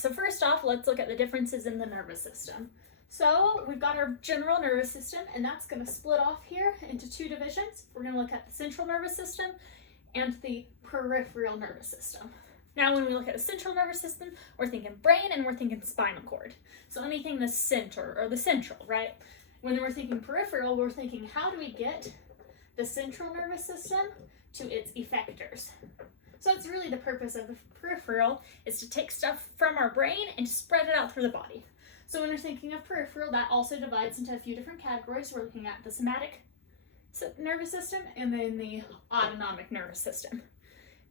so first off, let's look at the differences in the nervous system. So we've got our general nervous system, and that's going to split off here into two divisions. We're going to look at the central nervous system and the peripheral nervous system. Now, when we look at the central nervous system, we're thinking brain and we're thinking spinal cord. So anything the center or the central, right? When we're thinking peripheral, we're thinking, how do we get the central nervous system to its effectors? So it's really the purpose of the peripheral is to take stuff from our brain and to spread it out through the body. So when we're thinking of peripheral, that also divides into a few different categories. We're looking at the somatic nervous system and then the autonomic nervous system.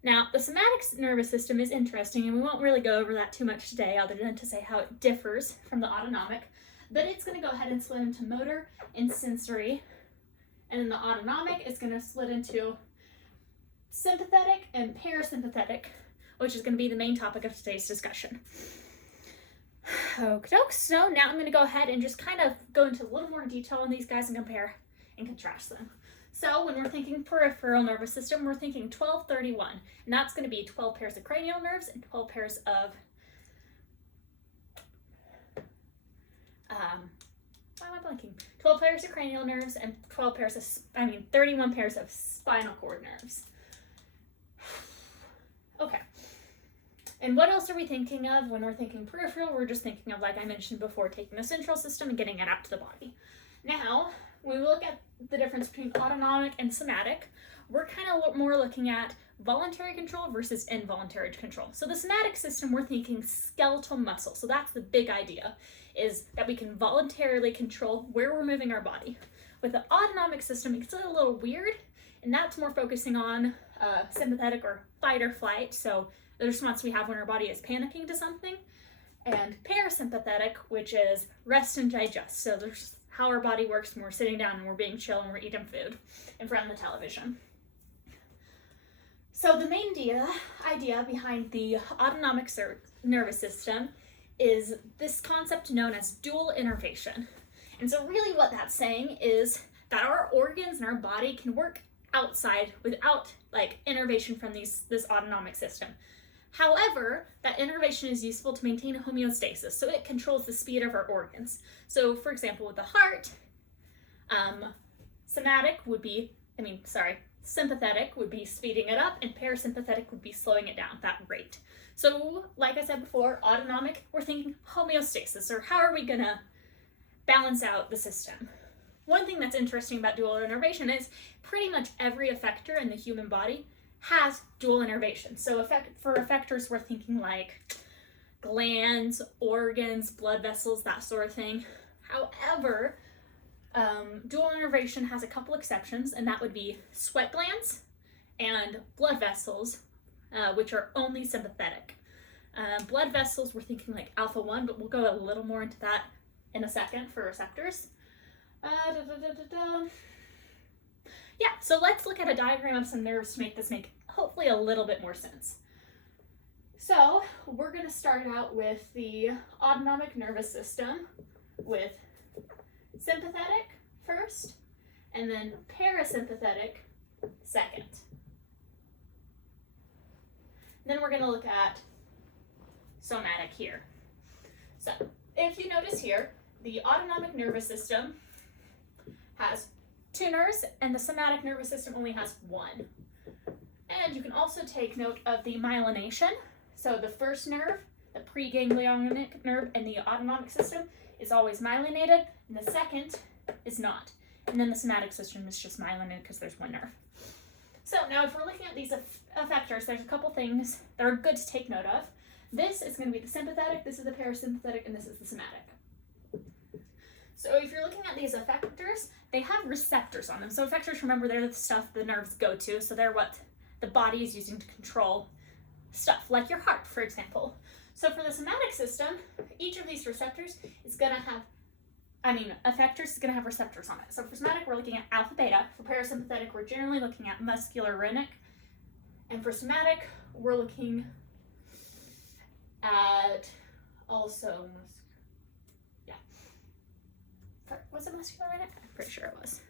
Now, the somatic nervous system is interesting, and we won't really go over that too much today other than to say how it differs from the autonomic, but it's going to go ahead and split into motor and sensory, and then the autonomic is going to split into sympathetic and parasympathetic, which is going to be the main topic of today's discussion. Okay, so now I'm going to go ahead and just kind of go into a little more detail on these guys and compare and contrast them. So when we're thinking peripheral nervous system, we're thinking 1231, and that's going to be 12 pairs of cranial nerves and 12 pairs of, why am I blanking? 12 pairs of cranial nerves and 31 pairs of spinal cord nerves. Okay. And what else are we thinking of when we're thinking peripheral? We're just thinking of, like I mentioned before, taking the central system and getting it out to the body. Now, when we look at the difference between autonomic and somatic, we're kind of more looking at voluntary control versus involuntary control. So the somatic system, we're thinking skeletal muscle. So that's the big idea, is that we can voluntarily control where we're moving our body. With the autonomic system, it's a little weird, and that's more focusing on sympathetic or fight or flight. So the response we have when our body is panicking to something, and parasympathetic, which is rest and digest. So there's how our body works when we're sitting down and we're being chill and we're eating food in front of the television. So the main idea behind the autonomic nervous system is this concept known as dual innervation. And so really what that's saying is that our organs and our body can work outside without like innervation from this autonomic system. However, that innervation is useful to maintain a homeostasis, so it controls the speed of our organs. So, for example, with the heart, sympathetic would be speeding it up, and parasympathetic would be slowing it down, that rate. So, like I said before, autonomic, we're thinking homeostasis, or how are we gonna balance out the system? One thing that's interesting about dual innervation is pretty much every effector in the human body has dual innervation. So for effectors, we're thinking like glands, organs, blood vessels, that sort of thing. However, dual innervation has a couple exceptions, and that would be sweat glands and blood vessels, which are only sympathetic. Blood vessels, we're thinking like alpha 1, but we'll go a little more into that in a second for receptors. Yeah, so let's look at a diagram of some nerves to make this make hopefully a little bit more sense. So we're going to start out with the autonomic nervous system with sympathetic first and then parasympathetic second. Then we're going to look at somatic here. So if you notice here, the autonomic nervous system has 2 nerves, and the somatic nervous system only has 1. And you can also take note of the myelination. So the first nerve, the preganglionic nerve in the autonomic system, is always myelinated, and the second is not. And then the somatic system is just myelinated because there's 1 nerve. So now if we're looking at these effectors, there's a couple things that are good to take note of. This is going to be the sympathetic, this is the parasympathetic, and this is the somatic. So if you're looking at these effectors, they have receptors on them. So effectors, remember, they're the stuff the nerves go to. So they're what the body is using to control stuff, like your heart, for example. So for the somatic system, each of these receptors is going to have, effectors is going to have receptors on it. So for somatic, we're looking at alpha beta. For parasympathetic, we're generally looking at muscarinic. And for somatic, we're looking at also, was it muscarinic? I'm pretty sure it was.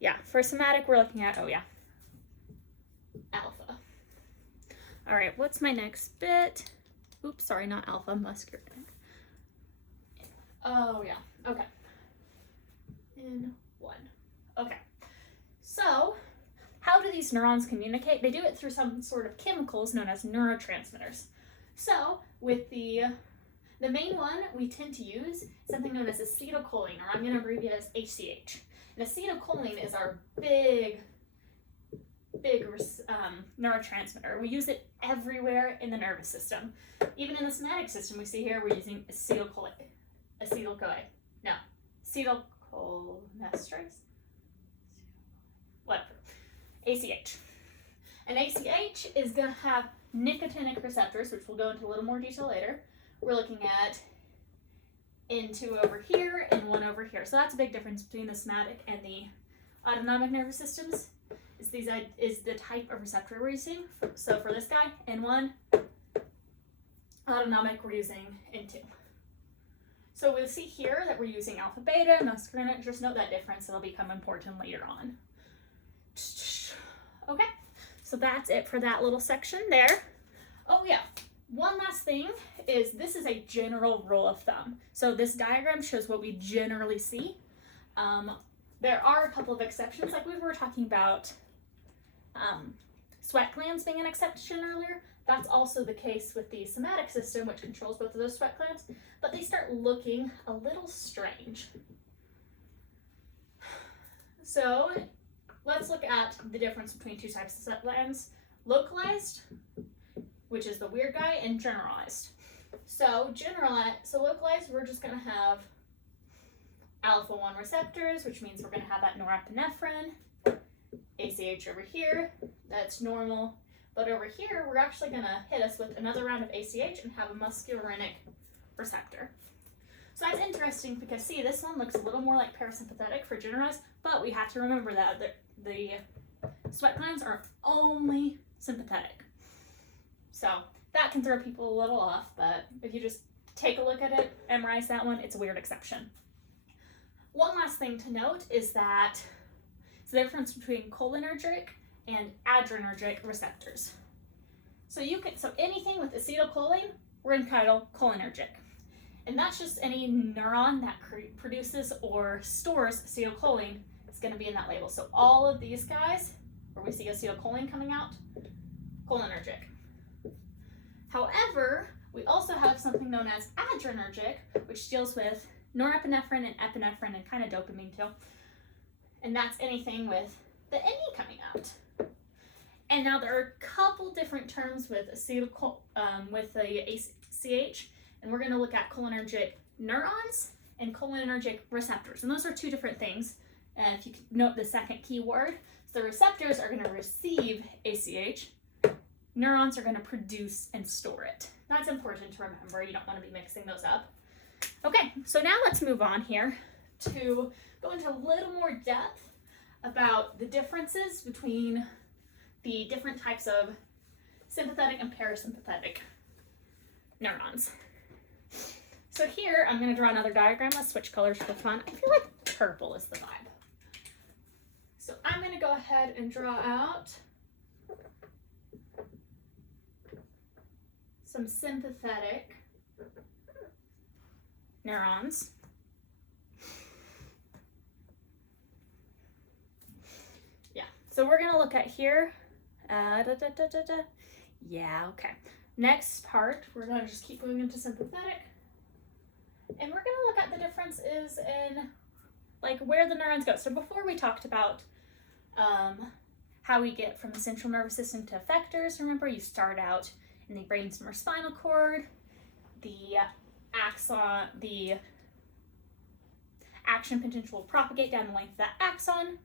Yeah, for somatic, we're looking at, alpha. All right, what's my next bit? oops, sorry, not alpha, muscarinic. Oh yeah, okay. In 1. Okay. So, how do these neurons communicate? They do it through some sort of chemicals known as neurotransmitters. So, with the main one we tend to use something known as acetylcholine, or I'm going to abbreviate it as HCH. And acetylcholine is our big neurotransmitter. We use it everywhere in the nervous system. Even in the somatic system, we see here we're using acetylcholinesterase. Whatever. ACH. And ACH is going to have nicotinic receptors, which we'll go into a little more detail later. We're looking at N2 over here and 1 over here. So that's a big difference between the somatic and the autonomic nervous systems. Is the type of receptor we're using. So for this guy, N1, autonomic, we're using N2. So we'll see here that we're using alpha beta, muscarinic. Just note that difference. It'll become important later on. Okay, so that's it for that little section there. Oh yeah, one last thing is this is a general rule of thumb. So this diagram shows what we generally see. There are a couple of exceptions, like we were talking about sweat glands being an exception earlier. That's also the case with the somatic system, which controls both of those sweat glands, but they start looking a little strange. So let's look at the difference between two types of sweat glands: localized, which is the weird guy, and generalized. So localized, we're just going to have alpha-1 receptors, which means we're going to have that norepinephrine. ACH over here, that's normal. But over here, we're actually going to hit us with another round of ACH and have a muscarinic receptor. So that's interesting because, see, this one looks a little more like parasympathetic for generalized, but we have to remember that the sweat glands are only sympathetic. So that can throw people a little off, but if you just take a look at it, memorize that one, it's a weird exception. One last thing to note is that it's the difference between cholinergic and adrenergic receptors. So anything with acetylcholine, we're entitled cholinergic. And that's just any neuron that produces or stores acetylcholine is going to be in that label. So all of these guys, where we see acetylcholine coming out, cholinergic. However, we also have something known as adrenergic, which deals with norepinephrine and epinephrine and kind of dopamine too. And that's anything with the NE coming out. And now there are a couple different terms with with the ACH, and we're going to look at cholinergic neurons and cholinergic receptors. And those are two different things. And if you can note the second key word, so the receptors are going to receive ACH, neurons are going to produce and store it. That's important to remember. You don't want to be mixing those up. Okay, so now let's move on here to go into a little more depth about the differences between the different types of sympathetic and parasympathetic neurons. So here, I'm going to draw another diagram. Let's switch colors for fun. I feel like purple is the vibe. So I'm going to go ahead and draw out some sympathetic neurons. Yeah, so we're going to look at here. Yeah, okay. Next part, we're going to just keep moving into sympathetic. And we're going to look at the differences in like where the neurons go. So before we talked about how we get from the central nervous system to effectors. Remember, you start out in the brainstem or spinal cord. The axon, the action potential will propagate down the length of that axon,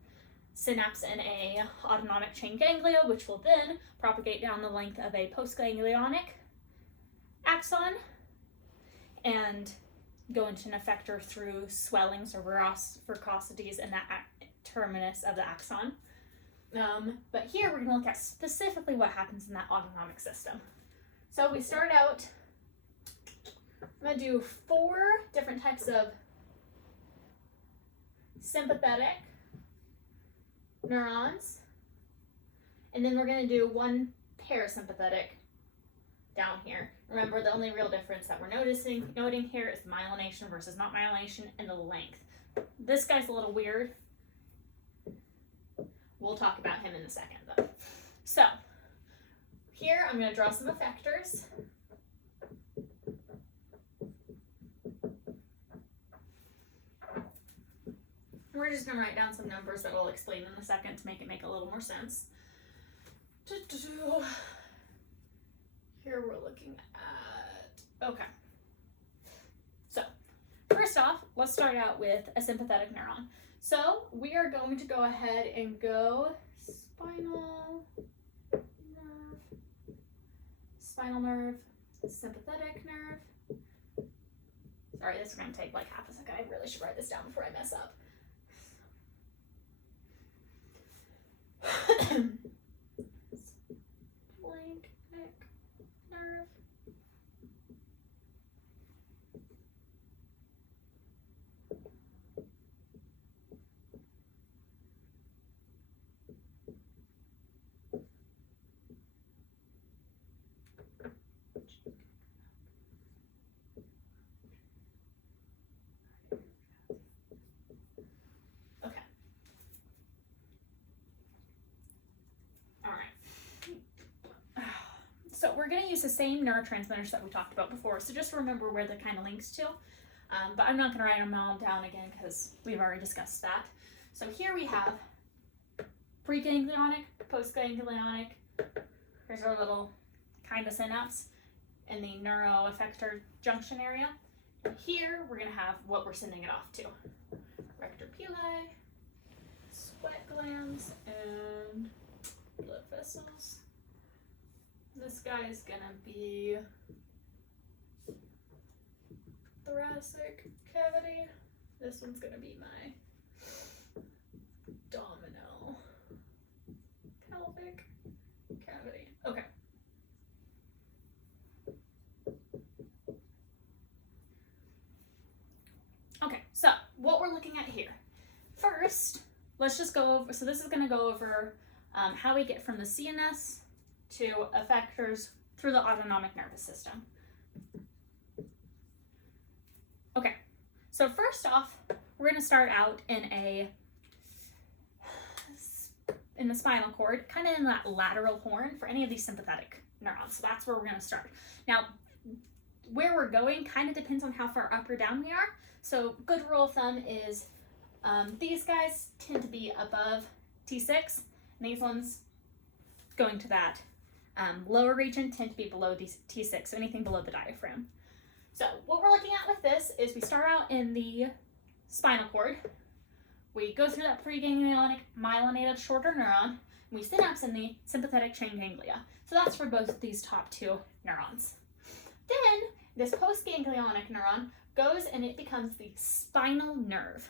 synapse in a autonomic chain ganglia, which will then propagate down the length of a postganglionic axon and go into an effector through swellings or veracosities in that terminus of the axon. But here we're going to look at specifically what happens in that autonomic system. So we start out, I'm going to do 4 different types of sympathetic neurons, and then we're going to do 1 parasympathetic down here. Remember, the only real difference that we're noting here is myelination versus not myelination and the length. This guy's a little weird. We'll talk about him in a second though. So here I'm going to draw some effectors. We're just going to write down some numbers that we'll explain in a second to make it make a little more sense. Here we're looking at, okay. So first off, let's start out with a sympathetic neuron. So we are going to go ahead and go spinal nerve, sympathetic nerve. Sorry, this is going to take like half a second. I really should write this down before I mess up. Blank neck nerve. So we're going to use the same neurotransmitters that we talked about before, so just remember where they're kind of links to. But I'm not going to write them all down again because we've already discussed that. So here we have preganglionic, postganglionic. Here's our little kind of synapse in the neuroeffector junction area. And here we're going to have what we're sending it off to. Rector pili, sweat glands, and blood vessels. This guy is gonna be thoracic cavity. This one's gonna be my abdominal pelvic cavity. Okay. Okay, so what we're looking at here. First, let's just go over, so this is gonna go over how we get from the CNS to effectors through the autonomic nervous system. Okay, so first off, we're going to start out in the spinal cord, kind of in that lateral horn for any of these sympathetic neurons. So that's where we're going to start. Now, where we're going kind of depends on how far up or down we are. So good rule of thumb is these guys tend to be above T6, and these ones going to that lower region tend to be below T6, so anything below the diaphragm. So what we're looking at with this is we start out in the spinal cord. We go through that preganglionic myelinated shorter neuron, and we synapse in the sympathetic chain ganglia. So that's for both these top two neurons. Then this postganglionic neuron goes and it becomes the spinal nerve.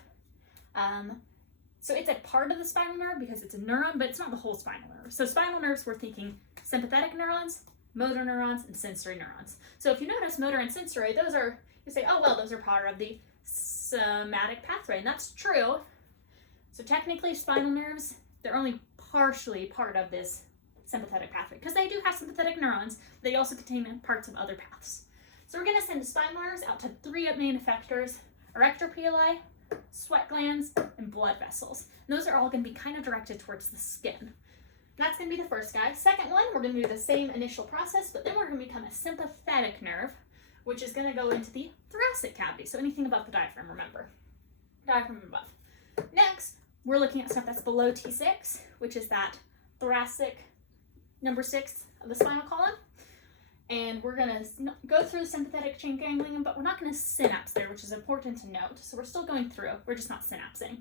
So it's a part of the spinal nerve because it's a neuron, but it's not the whole spinal nerve. So spinal nerves, we're thinking sympathetic neurons, motor neurons, and sensory neurons. So if you notice motor and sensory, those are, you say, oh, well, those are part of the somatic pathway, and that's true. So technically spinal nerves, they're only partially part of this sympathetic pathway because they do have sympathetic neurons. They also contain parts of other paths. So we're going to send spinal nerves out to three main effectors: erector pili, sweat glands, and blood vessels. And those are all going to be kind of directed towards the skin. That's going to be the first guy. Second one, we're going to do the same initial process, but then we're going to become a sympathetic nerve, which is going to go into the thoracic cavity. So anything above the diaphragm, remember. Diaphragm above. Next, we're looking at stuff that's below T6, which is that thoracic number 6 of the spinal column. And we're going to go through the sympathetic chain ganglion, but we're not going to synapse there, which is important to note. So we're still going through, we're just not synapsing.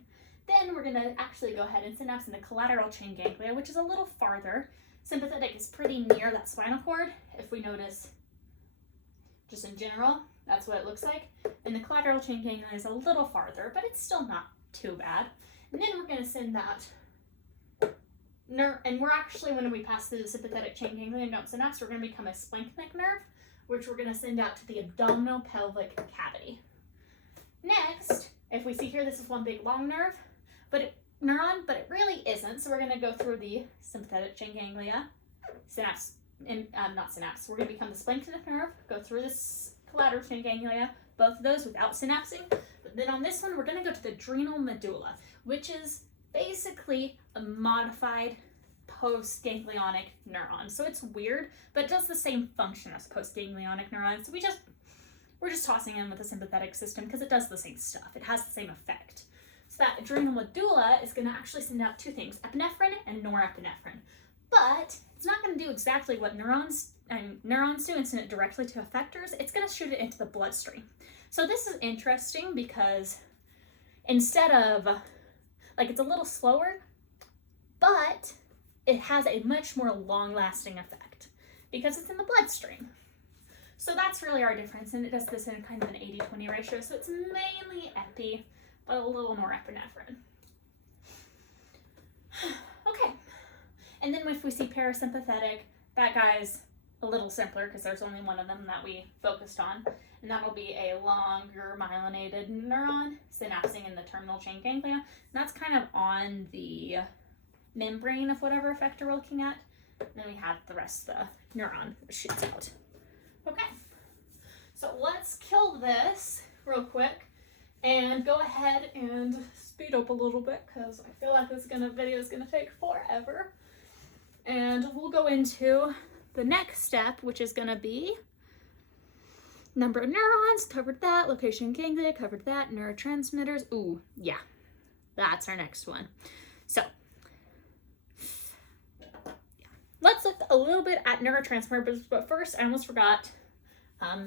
Then we're going to actually go ahead and synapse in the collateral chain ganglia, which is a little farther. Sympathetic is pretty near that spinal cord. If we notice, just in general, that's what it looks like. And the collateral chain ganglia is a little farther, but it's still not too bad. And then we're going to send that nerve, and we're actually, when we pass through the sympathetic chain ganglia and don't synapse, we're going to become a splanchnic nerve, which we're going to send out to the abdominal pelvic cavity. Next, if we see here, this is one big long nerve, neuron, but it really isn't. So we're going to go through the sympathetic chain ganglia, synapse not synapse. We're going to become the splanchnic nerve, go through this collateral chain ganglia, both of those without synapsing. But then on this one, we're going to go to the adrenal medulla, which is basically a modified postganglionic neuron. So it's weird, but it does the same function as postganglionic neurons. So we're just tossing in with the sympathetic system because it does the same stuff. It has the same effect. So that adrenal medulla is going to actually send out two things, epinephrine and norepinephrine. But it's not going to do exactly what neurons do and send it directly to effectors. It's going to shoot it into the bloodstream. So this is interesting because instead of, like, it's a little slower, but it has a much more long-lasting effect because it's in the bloodstream. So that's really our difference, and it does this in kind of an 80-20 ratio. So it's mainly epi, but a little norepinephrine. Okay, and then if we see parasympathetic, that guy's a little simpler because there's only one of them that we focused on, and that'll be a longer myelinated neuron synapsing in the terminal chain ganglia. And that's kind of on the membrane of whatever effector we're looking at. And then we have the rest of the neuron that shoots out. Okay, so let's kill this real quick and go ahead and speed up a little bit because I feel like this video is gonna take forever. And we'll go into the next step, which is gonna be number of neurons, covered that, location ganglia, covered that, neurotransmitters. Ooh, yeah, that's our next one. So let's look a little bit at neurotransmitters, but first I almost forgot,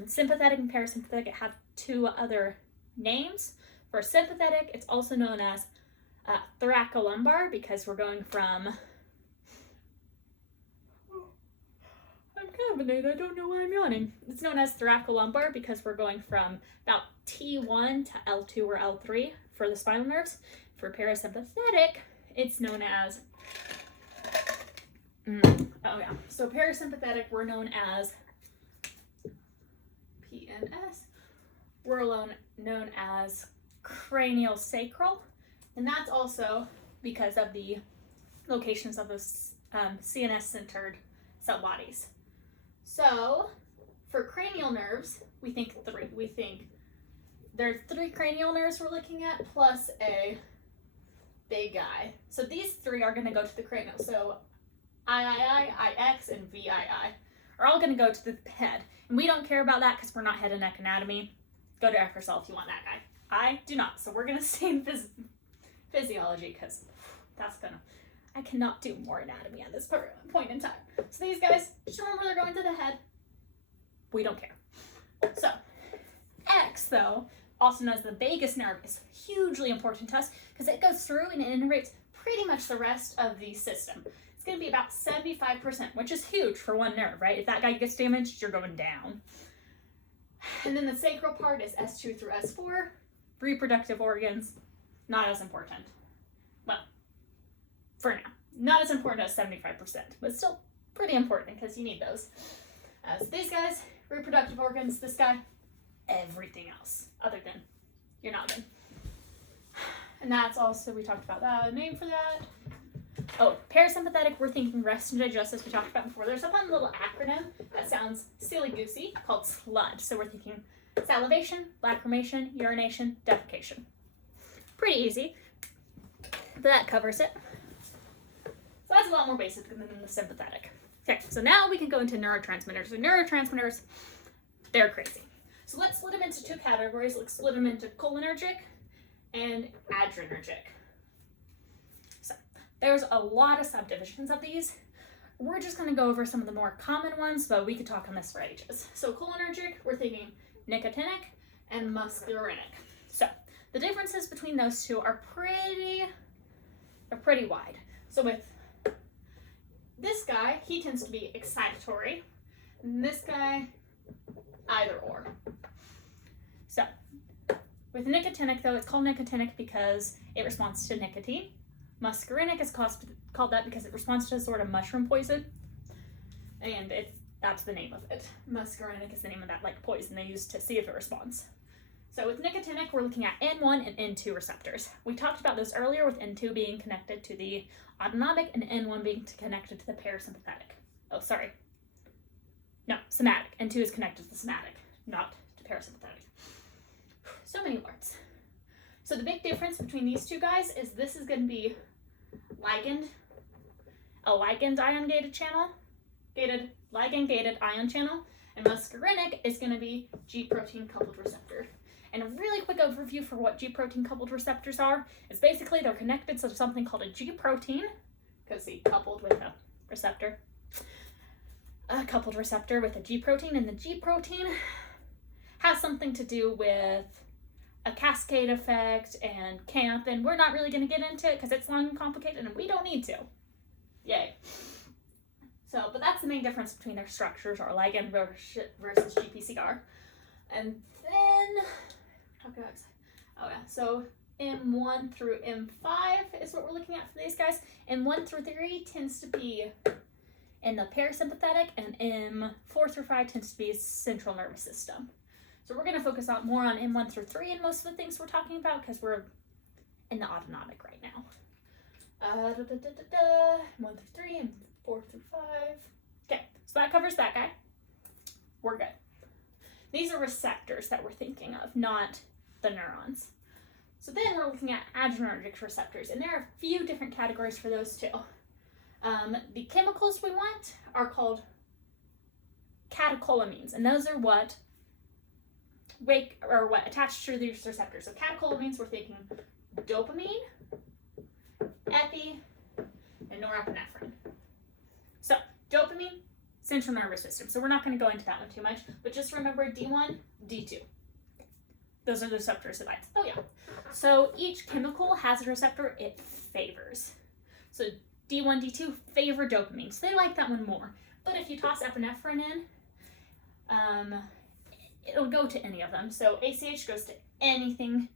sympathetic and parasympathetic have two other names. For sympathetic, it's also known as thoracolumbar because we're going from, I'm caffeinated, I don't know why I'm yawning. It's known as thoracolumbar because we're going from about T1 to L2 or L3 for the spinal nerves. For parasympathetic, it's known as, so parasympathetic, we're known as PNS. We're known as cranial sacral, and that's also because of the locations of those CNS-centered cell bodies. So for cranial nerves, we think there are three cranial nerves we're looking at plus a big eye. So these three are going to go to the cranial. So III, IX, and VII are all going to go to the head. And we don't care about that because we're not head and neck anatomy. Go to EchoCell if you want that guy. I do not. So we're going to stay in physiology because I cannot do more anatomy at this point in time. So these guys, just remember they're going to the head. We don't care. So X, though, also known as the vagus nerve, is hugely important to us because it goes through and it integrates pretty much the rest of the system. It's going to be about 75%, which is huge for one nerve, right? If that guy gets damaged, you're going down. And then the sacral part is S2 through S4. Reproductive organs, not as important. Well, for now. Not as important as 75%, but still pretty important because you need those. As these guys, reproductive organs, this guy, everything else, other than you're not good. And that's also, we talked about that, a name for that. Oh, parasympathetic, we're thinking rest and digest, as we talked about before. There's a fun little acronym that sounds silly-goosey called SLUD. So we're thinking salivation, lacrimation, urination, defecation. Pretty easy. That covers it. So that's a lot more basic than the sympathetic. Okay, so now we can go into neurotransmitters. And neurotransmitters, they're crazy. So let's split them into two categories. Let's split them into cholinergic and adrenergic. So there's a lot of subdivisions of these. We're just going to go over some of the more common ones, but we could talk on this for ages. So cholinergic, we're thinking nicotinic and muscarinic. So the differences between those two are pretty wide. So with this guy, he tends to be excitatory, and this guy, either or. So with nicotinic, though, it's called nicotinic because it responds to nicotine. Muscarinic is called that because it responds to a sort of mushroom poison, and that's the name of it. Muscarinic is the name of that poison they use to see if it responds. So with nicotinic, we're looking at N1 and N2 receptors. We talked about this earlier with N2 being connected to the autonomic and N1 being connected to the parasympathetic. Oh, sorry. No, somatic. And 2 is connected to the somatic, not to parasympathetic. So many words. So the big difference between these two guys is this is going to be a ligand ion gated channel, ligand gated ion channel, and muscarinic is going to be G protein coupled receptor. And a really quick overview for what G protein coupled receptors are is basically they're connected to something called a G protein, because see, coupled with a receptor. A coupled receptor with a G protein, and the G protein has something to do with a cascade effect and camp, and we're not really going to get into it because it's long and complicated and we don't need to. Yay. So, but that's the main difference between their structures, or ligand versus GPCR. And then, so M1 through M5 is what we're looking at for these guys. M1 through 3 tends to be in the parasympathetic, and M4 through 5 tends to be central nervous system. So we're going to focus on more on M1 through 3 in most of the things we're talking about because we're in the autonomic right now. 1 through 3 and 4 through 5. Okay, so that covers that guy. We're good. These are receptors that we're thinking of, not the neurons. So then we're looking at adrenergic receptors, and there are a few different categories for those too. The chemicals we want are called catecholamines, and those are what attach to these receptors. So catecholamines, we're thinking dopamine, epi, and norepinephrine. So dopamine, central nervous system. So we're not going to go into that one too much, but just remember D1, D2. Those are the receptors it binds. Oh yeah. So each chemical has a receptor it favors. So D1, D2 favor dopamine. So they like that one more. But if you toss epinephrine in, it'll go to any of them. So ACH goes to anything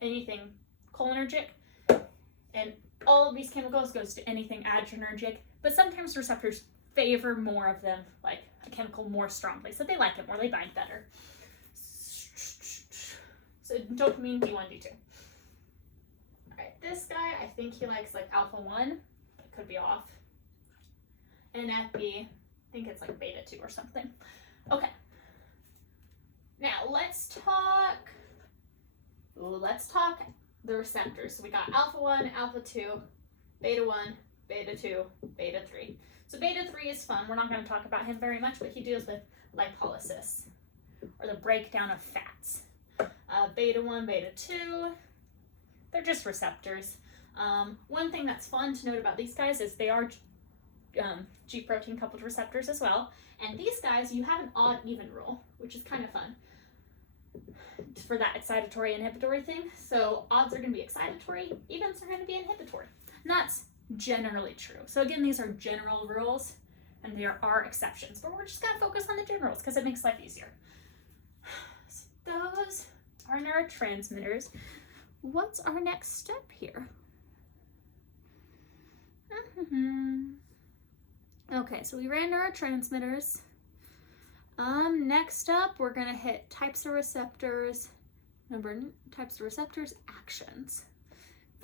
anything cholinergic, and all of these chemicals goes to anything adrenergic. But sometimes receptors favor more of them, like a chemical more strongly. So they like it more, they bind better. So dopamine, D1, D2. Alright, this guy, I think he likes like alpha 1. It could be off. And epi, I think it's like beta 2 or something. Okay. Now let's talk the receptors. So we got alpha 1, alpha 2, beta 1, beta 2, beta 3. So beta 3 is fun. We're not going to talk about him very much, but he deals with lipolysis, or the breakdown of fats. Beta 1, beta 2, they're just receptors. One thing that's fun to note about these guys is they are G protein coupled receptors as well. And these guys, you have an odd-even rule, which is kind of fun for that excitatory inhibitory thing. So odds are going to be excitatory, evens are going to be inhibitory. And that's generally true. So again, these are general rules, and there are exceptions, but we're just going to focus on the generals because it makes life easier. So those are neurotransmitters. What's our next step here? Okay, so we ran neurotransmitters. Next up, we're gonna hit types of receptors. Types of receptors, actions.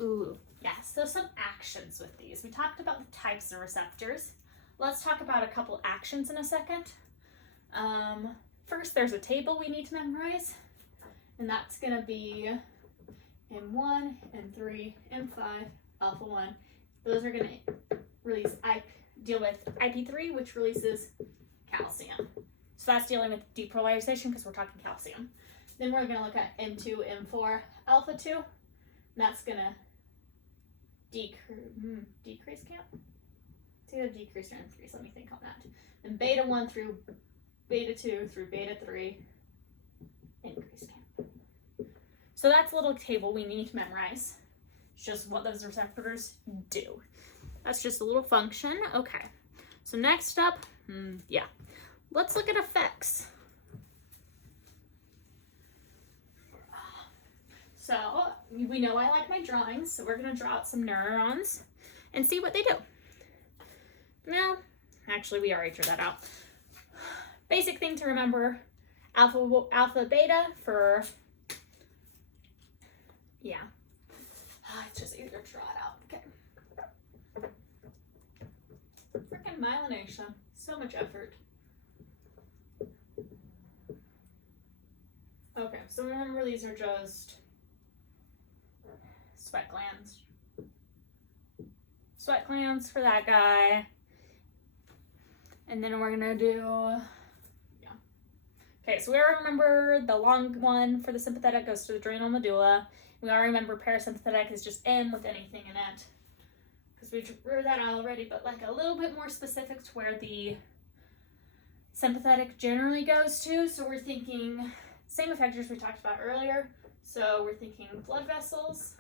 Ooh, yeah, so some actions with these. We talked about the types of receptors. Let's talk about a couple actions in a second. First, there's a table we need to memorize, and that's gonna be M1, M3, M5, alpha 1. Those are gonna deal with IP3, which releases calcium. So that's dealing with depolarization because we're talking calcium. Then we're going to look at M2, M4, alpha 2. And that's going to decrease camp. It's either decrease or increase. Let me think on that. And beta 1 through beta 2 through beta 3, increase camp. So that's a little table we need to memorize. It's just what those receptors do. That's just a little function. Okay. So next up, let's look at effects. So we know I like my drawings, so we're going to draw out some neurons and see what they do. Now, actually, we already drew that out. Basic thing to remember, alpha, beta for, it's just easier to draw it out. Okay. Freaking myelination. So much effort. so remember these are just sweat glands. Sweat glands for that guy. And then we're gonna do, yeah. Okay, so we already remember the long one for the sympathetic goes to the adrenal medulla. We already remember parasympathetic is just M with anything in it. Because we drew that already, but like a little bit more specific to where the sympathetic generally goes to. So we're thinking same effectors we talked about earlier. So we're thinking blood vessels.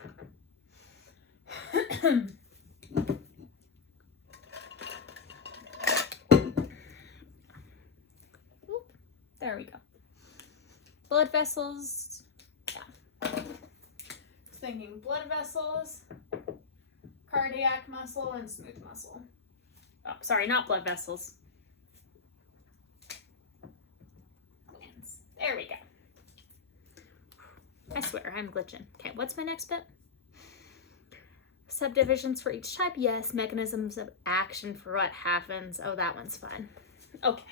There we go. Blood vessels. Yeah. Thinking blood vessels, cardiac muscle, and smooth muscle. Oh, sorry, not blood vessels. Glands. There we go. I swear, I'm glitching. Okay, what's my next bit? Subdivisions for each type. Yes, mechanisms of action for what happens. Oh, that one's fun. Okay.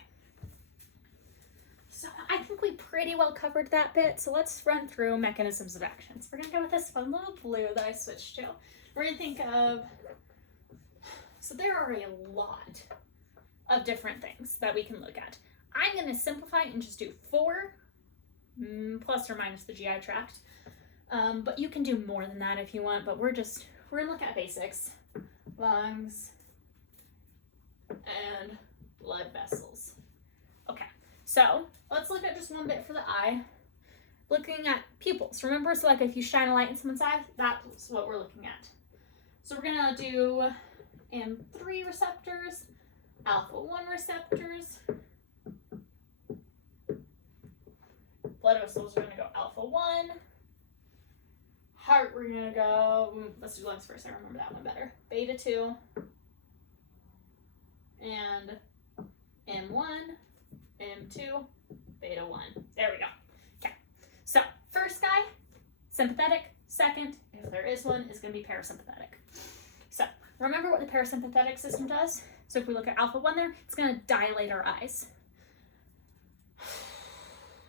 So I think we pretty well covered that bit. So let's run through mechanisms of actions. We're gonna go with this fun little blue that I switched to. We're gonna think of, so there are a lot of different things that we can look at. I'm gonna simplify and just do 4, plus or minus the GI tract. But you can do more than that if you want, but we're gonna look at basics. Lungs and blood vessels. Okay, so let's look at just one bit for the eye. Looking at pupils. Remember, so like if you shine a light in someone's eye, that's what we're looking at. So we're gonna do M3 receptors, alpha-1 receptors. Blood vessels, we're gonna go alpha-1. Heart, we're gonna go, let's do lungs first, I remember that one better. Beta-2. And M1, M2, Beta-1. There we go. Okay, so first guy, sympathetic. Second, if there is one, is going to be parasympathetic. So remember what the parasympathetic system does? So if we look at alpha-1 there, it's going to dilate our eyes.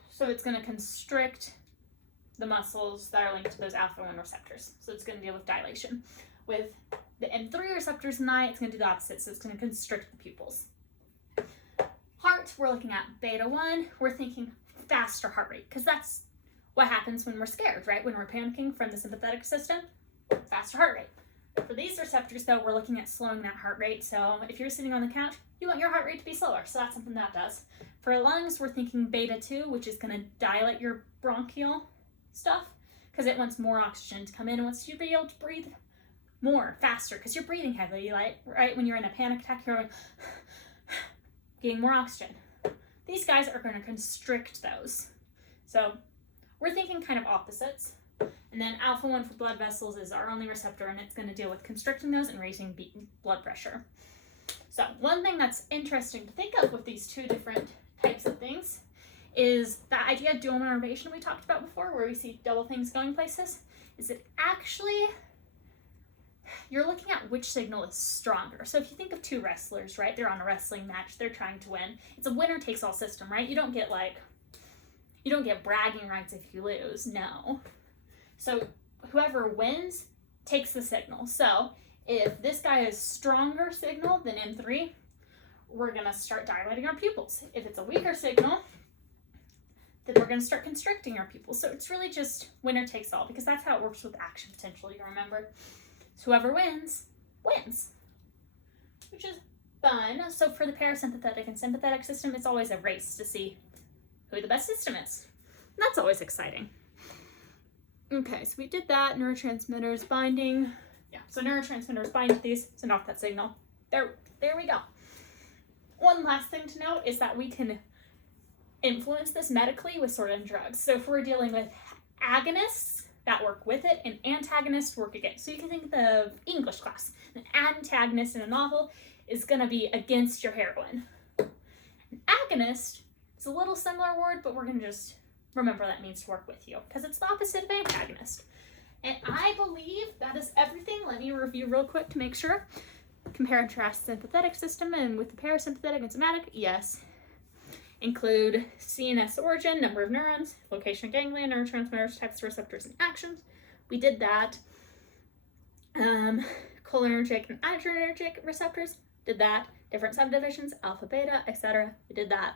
So it's going to constrict the muscles that are linked to those alpha-1 receptors. So it's going to deal with dilation. With the M3 receptors in the eye, it's going to do the opposite. So it's going to constrict the pupils. Heart, we're looking at beta-1. We're thinking faster heart rate because that's what happens when we're scared, right? When we're panicking from the sympathetic system, faster heart rate. For these receptors, though, we're looking at slowing that heart rate. So if you're sitting on the couch, you want your heart rate to be slower. So that's something that does. For lungs, we're thinking beta-2, which is going to dilate your bronchial stuff because it wants more oxygen to come in and wants you to be able to breathe more, faster, because you're breathing heavily, right? When you're in a panic attack, you're getting more oxygen. These guys are going to constrict those. So we're thinking kind of opposites. And then alpha-1 for blood vessels is our only receptor, and it's going to deal with constricting those and raising blood pressure. So one thing that's interesting to think of with these two different types of things is that idea of dual innervation we talked about before, where we see double things going places, is it actually, you're looking at which signal is stronger. So if you think of two wrestlers, right, they're on a wrestling match, they're trying to win. It's a winner takes all system, right? You don't get bragging rights if you lose, no. So whoever wins takes the signal. So if this guy is stronger signal than M3, we're gonna start dilating our pupils. If it's a weaker signal, then we're gonna start constricting our pupils. So it's really just winner takes all, because that's how it works with action potential, you remember. So whoever wins, wins, which is fun. So for the parasympathetic and sympathetic system, it's always a race to see who the best system is. And that's always exciting. Okay, so we did that, neurotransmitters binding. Yeah, so neurotransmitters bind to these, send off that signal. There we go. One last thing to note is that we can influence this medically with certain drugs. So if we're dealing with agonists that work with it and antagonists work against. So you can think of the English class. An antagonist in a novel is going to be against your heroine. An agonist is a little similar word, but we're going to just remember that means to work with you because it's the opposite of antagonist. And I believe that is everything. Let me review real quick to make sure. Compare and contrast sympathetic system and with the parasympathetic and somatic, yes. include CNS origin, number of neurons, location of ganglia, neurotransmitters, types of receptors, and actions. We did that. Cholinergic and adrenergic receptors, did that. Different subdivisions, alpha, beta, etc. We did that.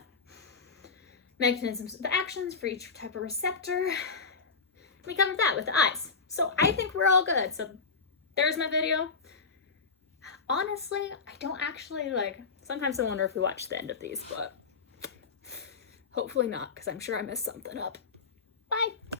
Mechanisms of actions for each type of receptor. We covered that with the eyes. So I think we're all good. So there's my video. Honestly, I don't actually sometimes I wonder if we watch the end of these, but hopefully not, because I'm sure I messed something up.